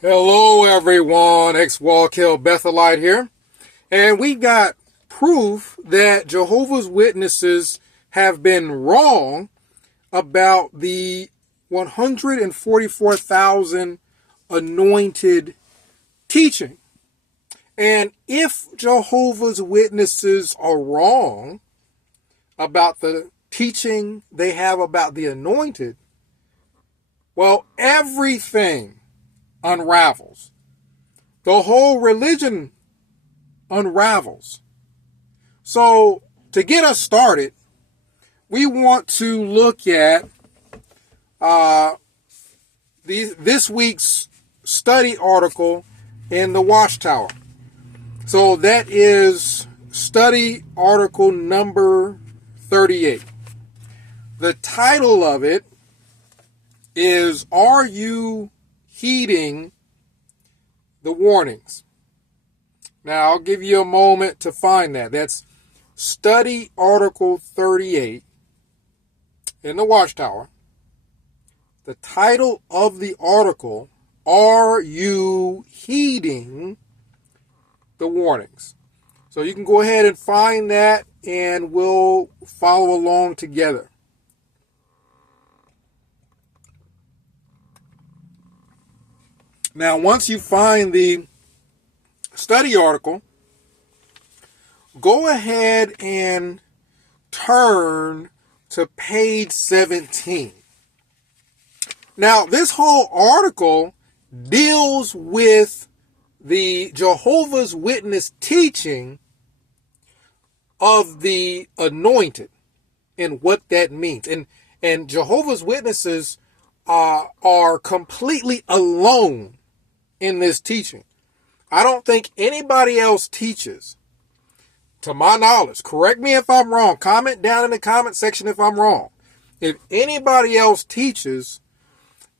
Hello everyone, ex-Wallkill Bethelite here. And we got proof that Jehovah's Witnesses have been wrong about the 144,000 anointed teaching. And if Jehovah's Witnesses are wrong about the teaching they have about the anointed, well, everything unravels. The whole religion unravels. So to get us started, we want to look at this week's study article in the Watchtower. So that is study article number 38. The title of it is, Are You Heeding the Warnings? Now, I'll give you a moment to find that. That's study article 38 in the Watchtower. The title of the article, Are You Heeding the Warnings? So you can go ahead and find that and we'll follow along together. Now, once you find the study article, go ahead and turn to page 17. Now, this whole article deals with the Jehovah's Witness teaching of the anointed and what that means. And Jehovah's Witnesses are completely alone in this teaching. I don't think anybody else teaches, to my knowledge. Correct me if I'm wrong. Comment down in the comment section if I'm wrong. If anybody else teaches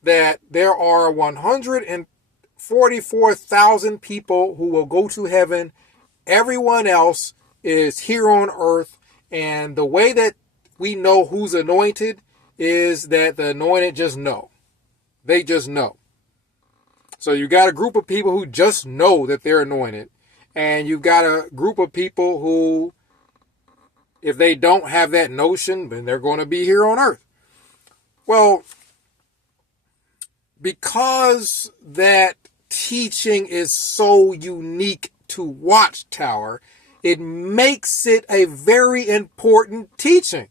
that there are 144,000 people who will go to heaven, everyone else is here on earth, and the way that we know who's anointed is that the anointed just know. They just know. So you got a group of people who just know that they're anointed. And you've got a group of people who, if they don't have that notion, then they're going to be here on earth. Well, because that teaching is so unique to Watchtower, it makes it a very important teaching.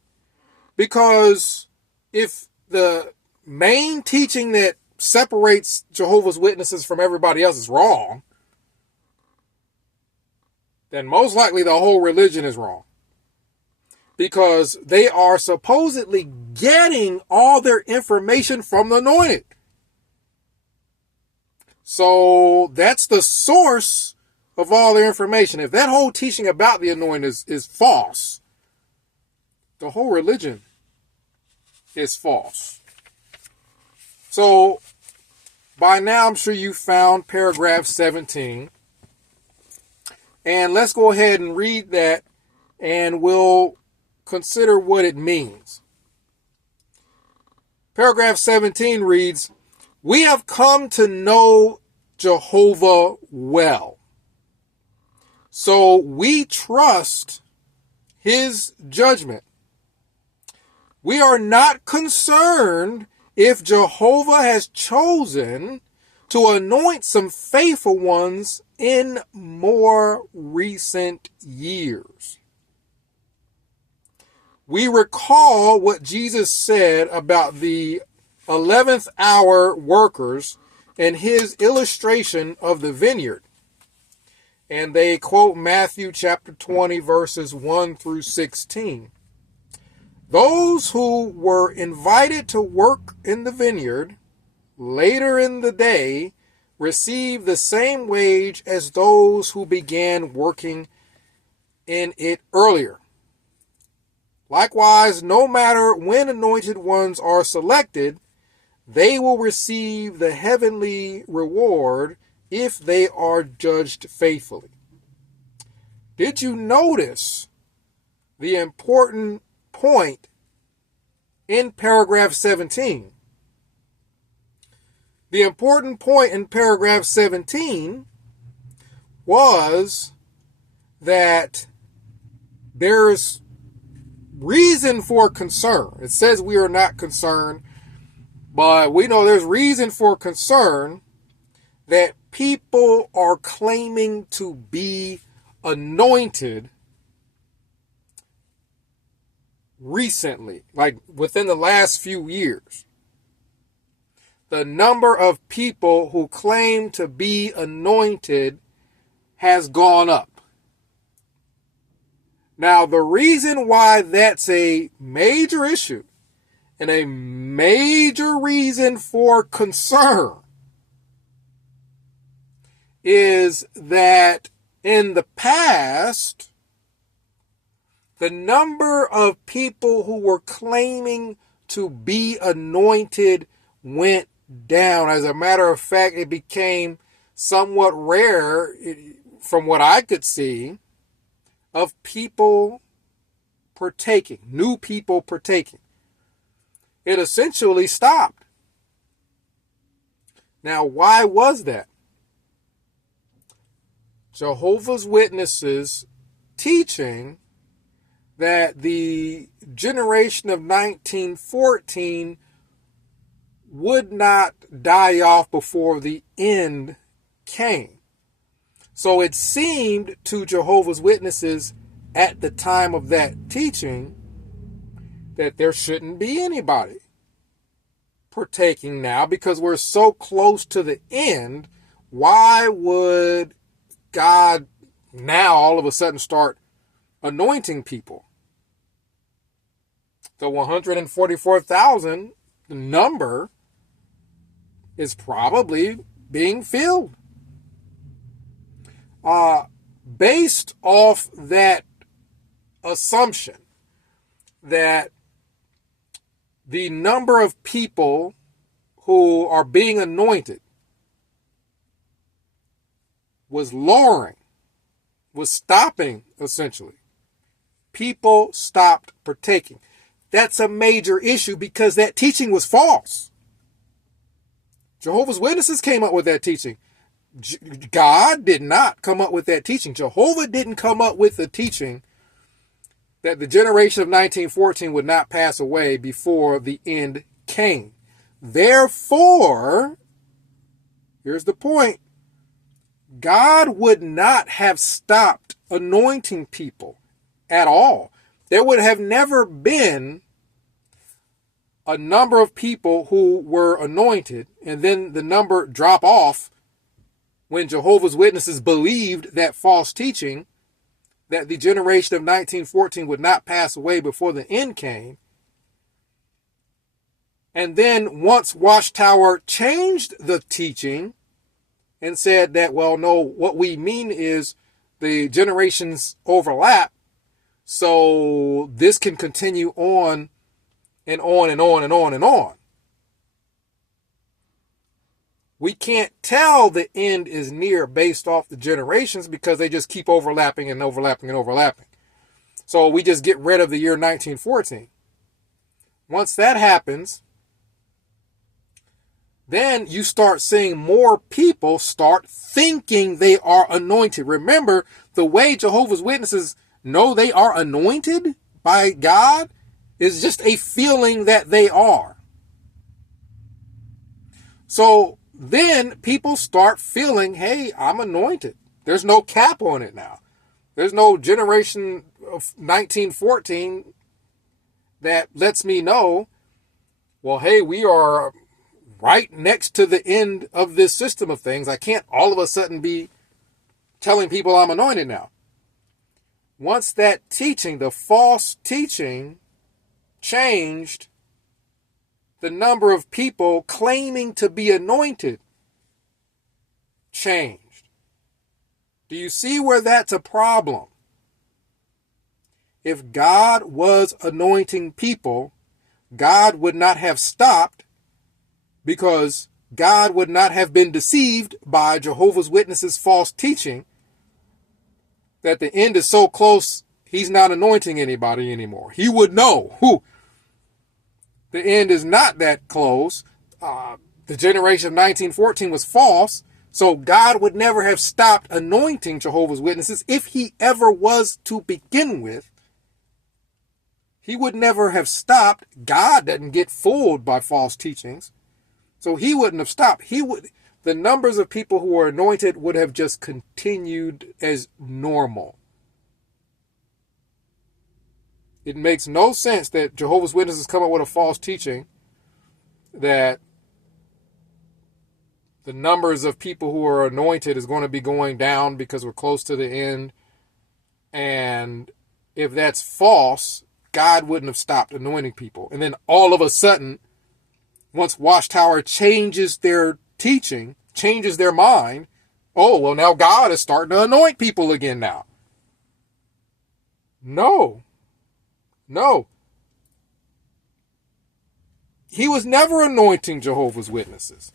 Because if the main teaching that separates Jehovah's Witnesses from everybody else is wrong, then most likely the whole religion is wrong. Because they are supposedly getting all their information from the anointed. So that's the source of all their information. If that whole teaching about the anointed is false, the whole religion is false. So by now, I'm sure you found paragraph 17. And let's go ahead and read that, and we'll consider what it means. Paragraph 17 reads, We have come to know Jehovah well, so we trust his judgment. We are not concerned if Jehovah has chosen to anoint some faithful ones in more recent years. We recall what Jesus said about the 11th hour workers and his illustration of the vineyard. And they quote Matthew chapter 20, verses 1 through 16. Those who were invited to work in the vineyard later in the day receive the same wage as those who began working in it earlier. Likewise, no matter when anointed ones are selected, they will receive the heavenly reward if they are judged faithfully. Did you notice the important point in paragraph 17? The important point in paragraph 17 was that there's reason for concern. It says we are not concerned, but we know there's reason for concern that people are claiming to be anointed recently, like within the last few years. The number of people who claim to be anointed has gone up. Now, the reason why that's a major issue and a major reason for concern is that in the past, the number of people who were claiming to be anointed went down. As a matter of fact, it became somewhat rare, from what I could see, of people partaking, new people partaking. It essentially stopped. Now, why was that? Jehovah's Witnesses teaching that the generation of 1914 would not die off before the end came. So it seemed to Jehovah's Witnesses at the time of that teaching that there shouldn't be anybody partaking now because we're so close to the end. Why would God now all of a sudden start anointing people? The 144,000 number is probably being filled. Based off that assumption that the number of people who are being anointed was lowering, was stopping, essentially. People stopped partaking. That's a major issue because that teaching was false. Jehovah's Witnesses came up with that teaching. God did not come up with that teaching. Jehovah didn't come up with the teaching that the generation of 1914 would not pass away before the end came. Therefore, here's the point. God would not have stopped anointing people at all. There would have never been a number of people who were anointed and then the number drop off when Jehovah's Witnesses believed that false teaching that the generation of 1914 would not pass away before the end came. And then once Watchtower changed the teaching and said that, well, no, what we mean is the generations overlap, so this can continue on and on and on and on and on. We can't tell the end is near based off the generations because they just keep overlapping and overlapping and overlapping. So we just get rid of the year 1914. Once that happens, then you start seeing more people start thinking they are anointed. Remember, the way Jehovah's Witnesses know they are anointed by God is just a feeling that they are. So then people start feeling, hey, I'm anointed. There's no cap on it now. There's no generation of 1914 that lets me know, well, hey, we are right next to the end of this system of things. I can't all of a sudden be telling people I'm anointed now. Once that teaching, the false teaching, changed, the number of people claiming to be anointed changed. Do you see where that's a problem? If God was anointing people, God would not have stopped because God would not have been deceived by Jehovah's Witnesses' false teaching that the end is so close, he's not anointing anybody anymore. He would know who. The end is not that close. the generation of 1914 was false, so God would never have stopped anointing Jehovah's Witnesses if he ever was to begin with. He would never have stopped. God doesn't get fooled by false teachings. So he wouldn't have stopped. The numbers of people who are anointed would have just continued as normal. It makes no sense that Jehovah's Witnesses come up with a false teaching that the numbers of people who are anointed is going to be going down because we're close to the end. And if that's false, God wouldn't have stopped anointing people. And then all of a sudden, once Watchtower changes their teaching, changes their mind, oh, well, now God is starting to anoint people again now. No. He was never anointing Jehovah's Witnesses.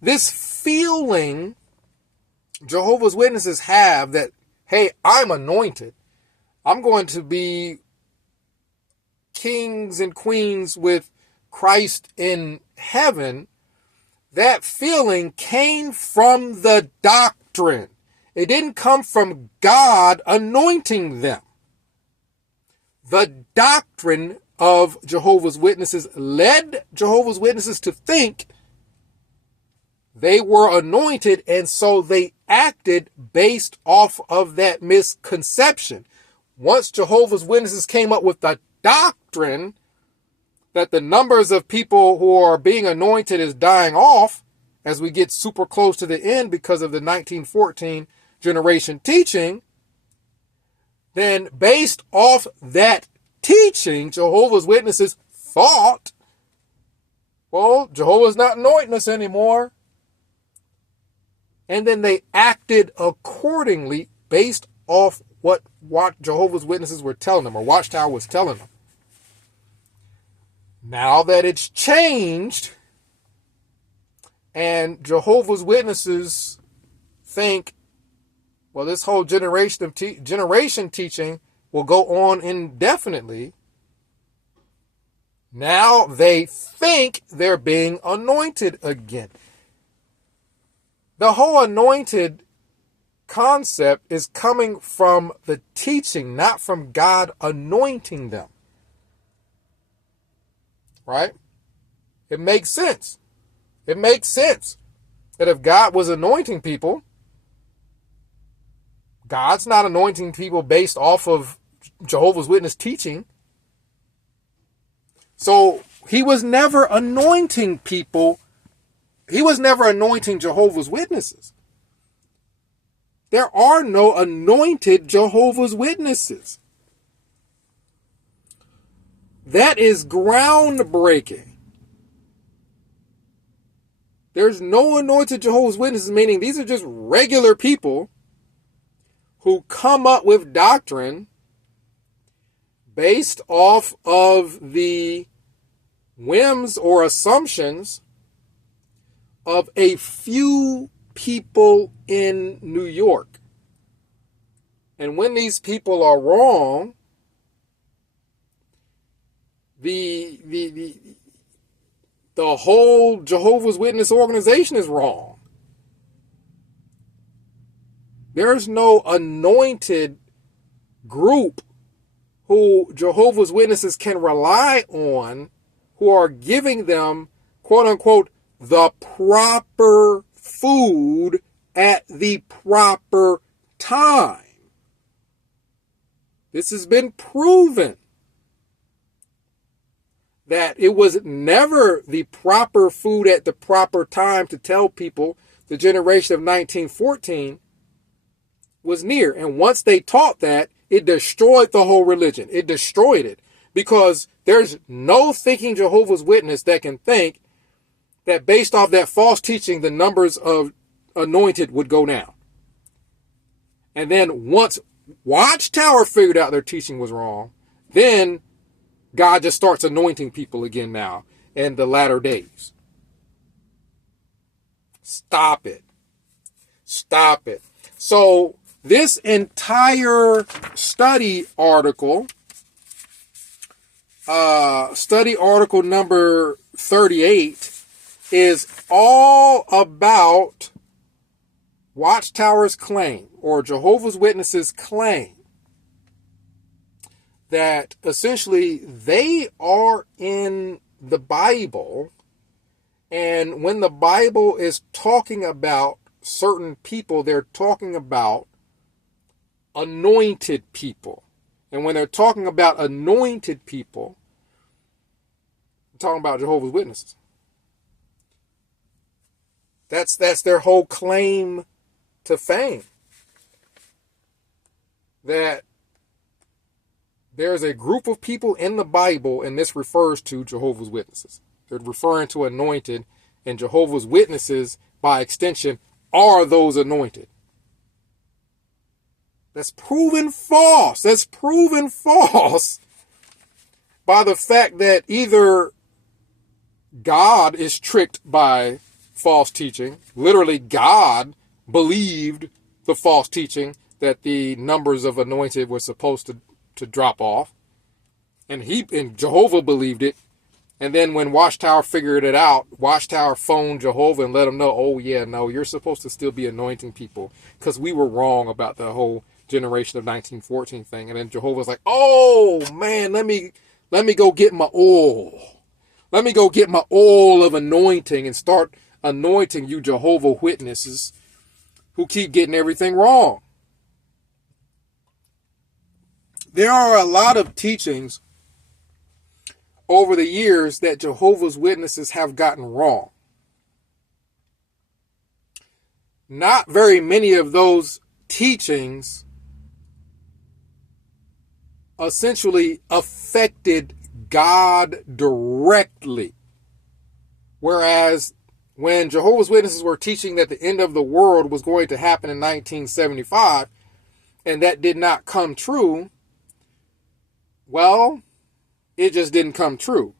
This feeling Jehovah's Witnesses have that, hey, I'm anointed. I'm going to be kings and queens with Christ in heaven. That feeling came from the doctrine. It didn't come from God anointing them. The doctrine of Jehovah's Witnesses led Jehovah's Witnesses to think they were anointed, and so they acted based off of that misconception. Once Jehovah's Witnesses came up with the doctrine that the numbers of people who are being anointed is dying off as we get super close to the end because of the 1914 generation teaching, then based off that teaching, Jehovah's Witnesses thought, well, Jehovah's not anointing us anymore. And then they acted accordingly based off what Jehovah's Witnesses were telling them, or Watchtower was telling them. Now that it's changed, and Jehovah's Witnesses think, well, this whole generation teaching will go on indefinitely. Now they think they're being anointed again. The whole anointed concept is coming from the teaching, not from God anointing them. Right? It makes sense. It makes sense that if God was anointing people, God's not anointing people based off of Jehovah's Witness teaching. So he was never anointing people. He was never anointing Jehovah's Witnesses. There are no anointed Jehovah's Witnesses. That is groundbreaking. There's no anointed Jehovah's Witnesses, meaning these are just regular people who come up with doctrine based off of the whims or assumptions of a few people in New York. And when these people are wrong, the whole Jehovah's Witness organization is wrong. There's no anointed group who Jehovah's Witnesses can rely on, who are giving them, quote unquote, the proper food at the proper time. This has been proven that it was never the proper food at the proper time to tell people the generation of 1914 was near. And once they taught that, it destroyed the whole religion. It destroyed it, because there's no thinking Jehovah's Witness that can think that based off that false teaching, the numbers of anointed would go down. And then once Watchtower figured out their teaching was wrong, then God just starts anointing people again now in the latter days. Stop it. Stop it. So this entire study article study article number 38 is all about Watchtower's claim, or Jehovah's Witnesses' claim, that essentially they are in the Bible, and when the Bible is talking about certain people, they're talking about anointed people. And when they're talking about anointed people, they're talking about Jehovah's Witnesses. That's their whole claim to fame. That there's a group of people in the Bible, and this refers to Jehovah's Witnesses. They're referring to anointed, and Jehovah's Witnesses, by extension, are those anointed. That's proven false. That's proven false by the fact that either God is tricked by false teaching. Literally, God believed the false teaching that the numbers of anointed were supposed to drop off. And Jehovah believed it. And then when Watchtower figured it out, Watchtower phoned Jehovah and let him know, oh yeah, no, you're supposed to still be anointing people because we were wrong about the whole generation of 1914 thing. And then Jehovah's like, oh man, let me go get my oil. Let me go get my oil of anointing and start anointing you Jehovah Witnesses who keep getting everything wrong. There are a lot of teachings over the years that Jehovah's Witnesses have gotten wrong. Not very many of those teachings essentially affected God directly. Whereas when Jehovah's Witnesses were teaching that the end of the world was going to happen in 1975, and that did not come true, well, it just didn't come true.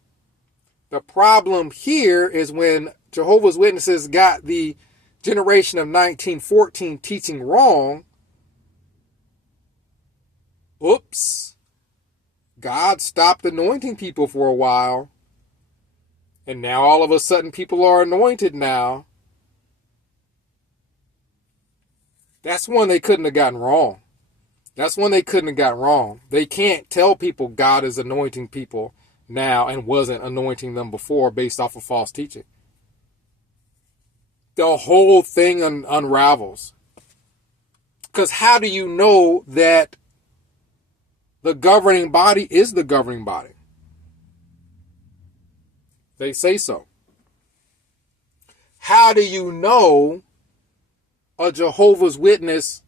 The problem here is when Jehovah's Witnesses got the generation of 1914 teaching wrong, oops, God stopped anointing people for a while. And now all of a sudden people are anointed now. That's one they couldn't have gotten wrong. That's one they couldn't have got wrong. They can't tell people God is anointing people now and wasn't anointing them before based off of false teaching. The whole thing unravels. Because how do you know that the governing body is the governing body? They say so. How do you know a Jehovah's Witness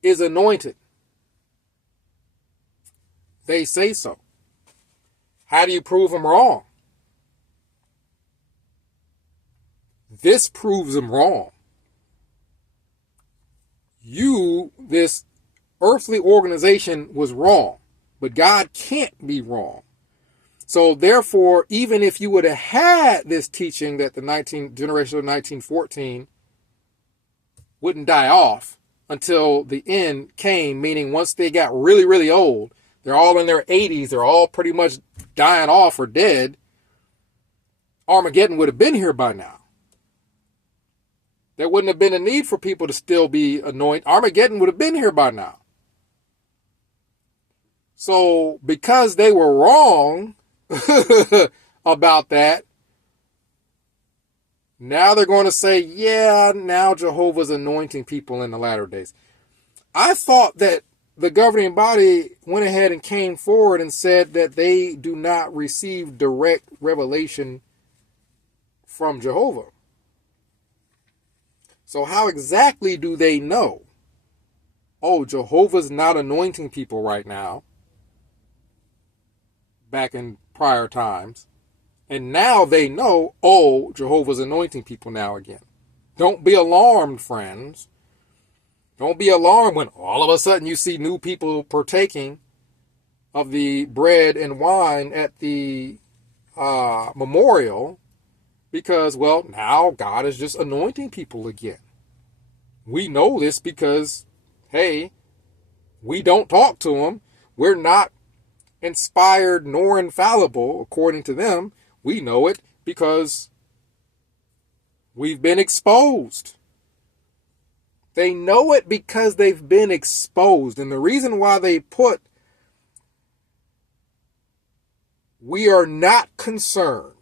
is anointed? They say so. How do you prove them wrong? This proves them wrong. This earthly organization was wrong, but God can't be wrong. So therefore, even if you would have had this teaching that the generation of 1914 wouldn't die off until the end came, meaning once they got really, really old, they're all in their 80s, they're all pretty much dying off or dead, Armageddon would have been here by now. There wouldn't have been a need for people to still be anointed. Armageddon would have been here by now. So because they were wrong about that, now they're going to say, yeah, now Jehovah's anointing people in the latter days. I thought that the governing body went ahead and came forward and said that they do not receive direct revelation from Jehovah. So how exactly do they know? Oh, Jehovah's not anointing people right now. Back in prior times. And now they know, oh, Jehovah's anointing people now again. Don't be alarmed, friends. Don't be alarmed when all of a sudden you see new people partaking of the bread and wine at the memorial. Because, well, now God is just anointing people again. We know this because, hey, we don't talk to him. We're not inspired nor infallible, according to them. We know it because we've been exposed. They know it because they've been exposed. And the reason why they put, we are not concerned,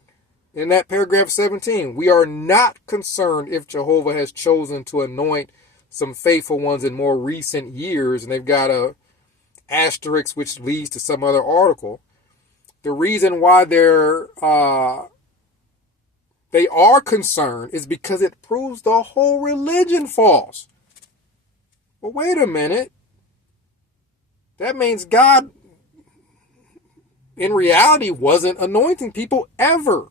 in that paragraph 17, we are not concerned if Jehovah has chosen to anoint some faithful ones in more recent years, and they've got a asterisk which leads to some other article. The reason why they are concerned is because it proves the whole religion false. Well, wait a minute. That means God, in reality, wasn't anointing people ever.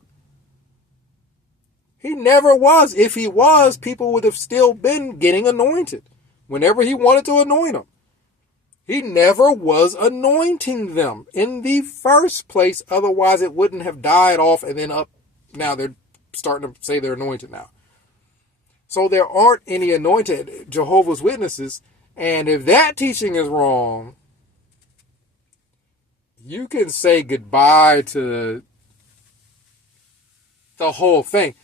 He never was. If he was, people would have still been getting anointed whenever he wanted to anoint them. He never was anointing them in the first place. Otherwise, it wouldn't have died off and then up. Now they're starting to say they're anointed now. So there aren't any anointed Jehovah's Witnesses. And if that teaching is wrong, you can say goodbye to the whole thing.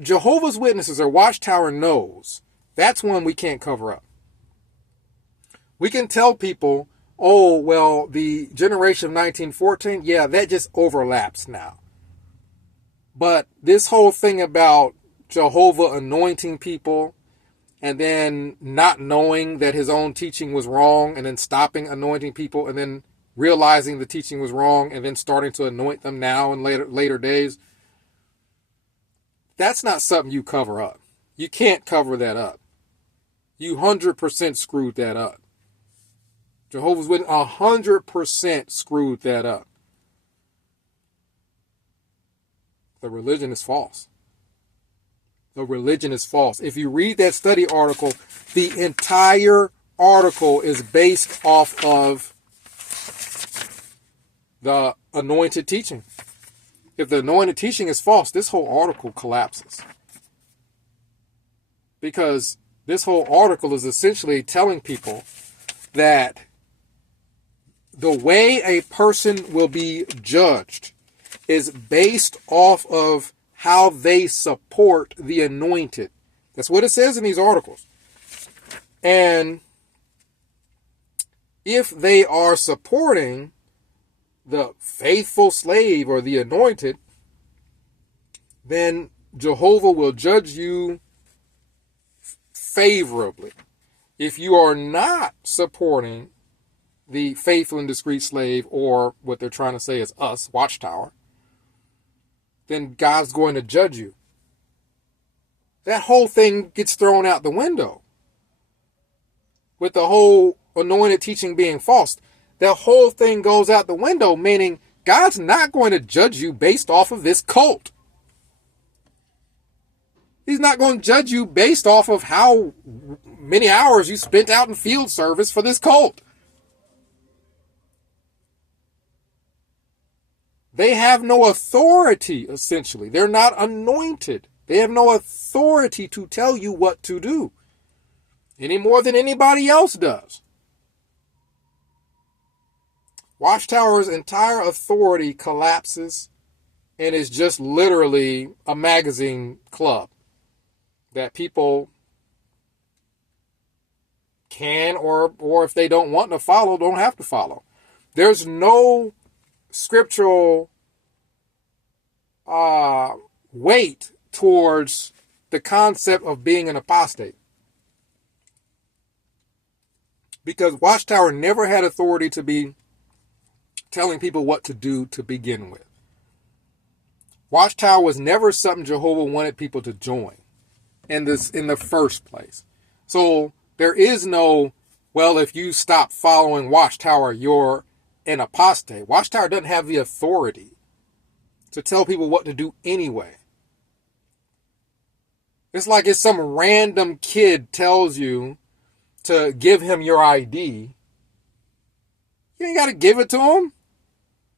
Jehovah's Witnesses or Watchtower knows that's one we can't cover up. We can tell people, oh, well, the generation of 1914, yeah, that just overlaps now. But this whole thing about Jehovah anointing people and then not knowing that his own teaching was wrong and then stopping anointing people and then realizing the teaching was wrong and then starting to anoint them now in later days, that's not something you cover up. You can't cover that up. You 100% screwed that up. Jehovah's Witnesses 100% screwed that up. The religion is false. The religion is false. If you read that study article, the entire article is based off of the anointed teaching. If the anointed teaching is false, this whole article collapses. Because this whole article is essentially telling people that the way a person will be judged is based off of how they support the anointed. That's what it says in these articles. And if they are supporting the faithful slave or the anointed, then Jehovah will judge you favorably. If you are not supporting the faithful and discreet slave, or what they're trying to say is us, Watchtower, then God's going to judge you. That whole thing gets thrown out the window. With the whole anointed teaching being false, the whole thing goes out the window, meaning God's not going to judge you based off of this cult. He's not going to judge you based off of how many hours you spent out in field service for this cult. They have no authority, essentially. They're not anointed. They have no authority to tell you what to do, any more than anybody else does. Watchtower's entire authority collapses and is just literally a magazine club that people can, or if they don't want to follow, don't have to follow. There's no scriptural weight towards the concept of being an apostate. Because Watchtower never had authority to be telling people what to do to begin with. Watchtower was never something Jehovah wanted people to join in the first place. So there is no, well, if you stop following Watchtower, you're an apostate. Watchtower doesn't have the authority to tell people what to do anyway. It's like if some random kid tells you to give him your ID, you ain't got to give it to him.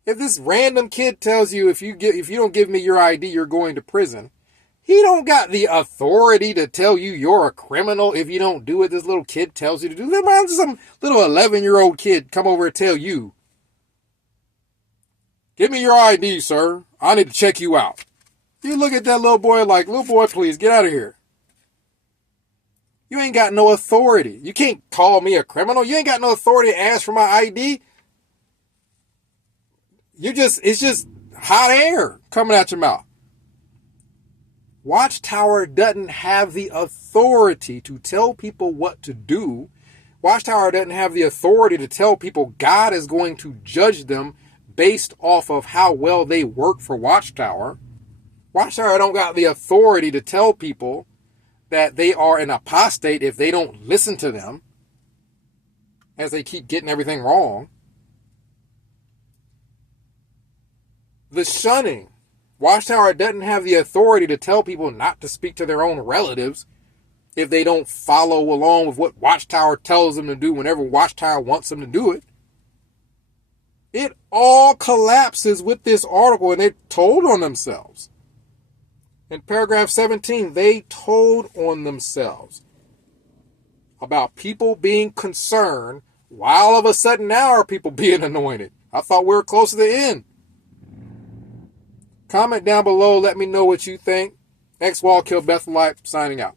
If this random kid tells you if you don't give me your ID, you're going to prison, he don't got the authority to tell you you're a criminal if you don't do what this little kid tells you to do. There's some little 11-year-old kid come over and tell you Give me your ID, sir. I need to check you out. You look at that little boy like, little boy, please get out of here. You ain't got no authority. You can't call me a criminal. You ain't got no authority to ask for my ID. It's just hot air coming out your mouth. Watchtower doesn't have the authority to tell people what to do. Watchtower doesn't have the authority to tell people God is going to judge them based off of how well they work for Watchtower. Watchtower don't got the authority to tell people that they are an apostate if they don't listen to them, as they keep getting everything wrong. The shunning. Watchtower doesn't have the authority to tell people not to speak to their own relatives if they don't follow along with what Watchtower tells them to do whenever Watchtower wants them to do it. It all collapses with this article, and they told on themselves. In paragraph 17, they told on themselves about people being concerned. Why all of a sudden now are people being anointed? I thought we were close to the end. Comment down below. Let me know what you think. X-Wall Kill Bethelite signing out.